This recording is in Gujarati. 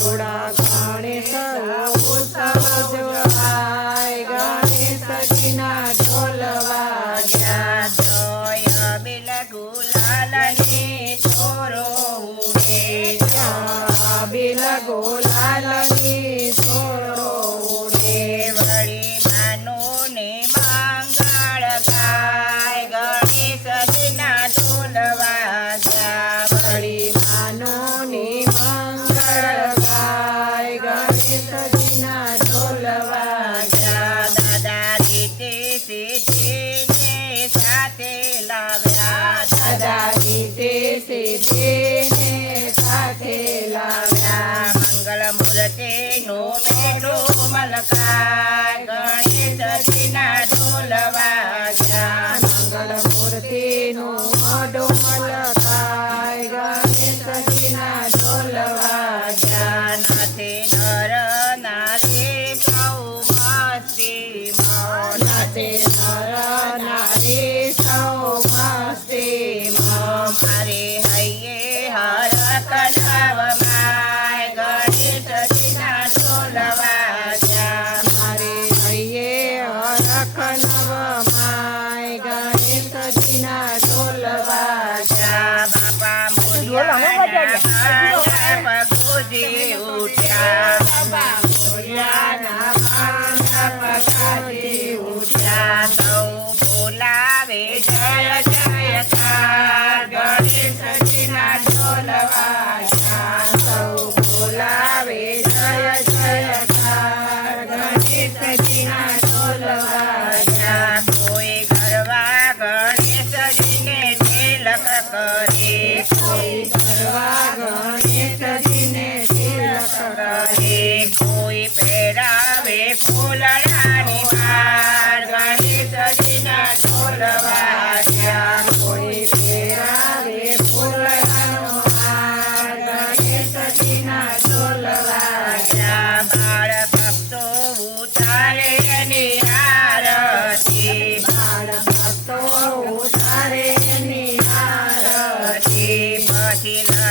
सोडा गणेश उत्सव देवाय गणेश સિદ્ધિને સાથે લાવ્યા મંગલ મૂર્તે નો બેઠો મલકાર ગણેશજીના ઢોલ વાગ્યા મંગલ મૂર્તિ નો મોઢો મલકાર ગણેશજીના ઢોલ વાગ્યા નાથે નર નારે ગૌ માસી નાથે さ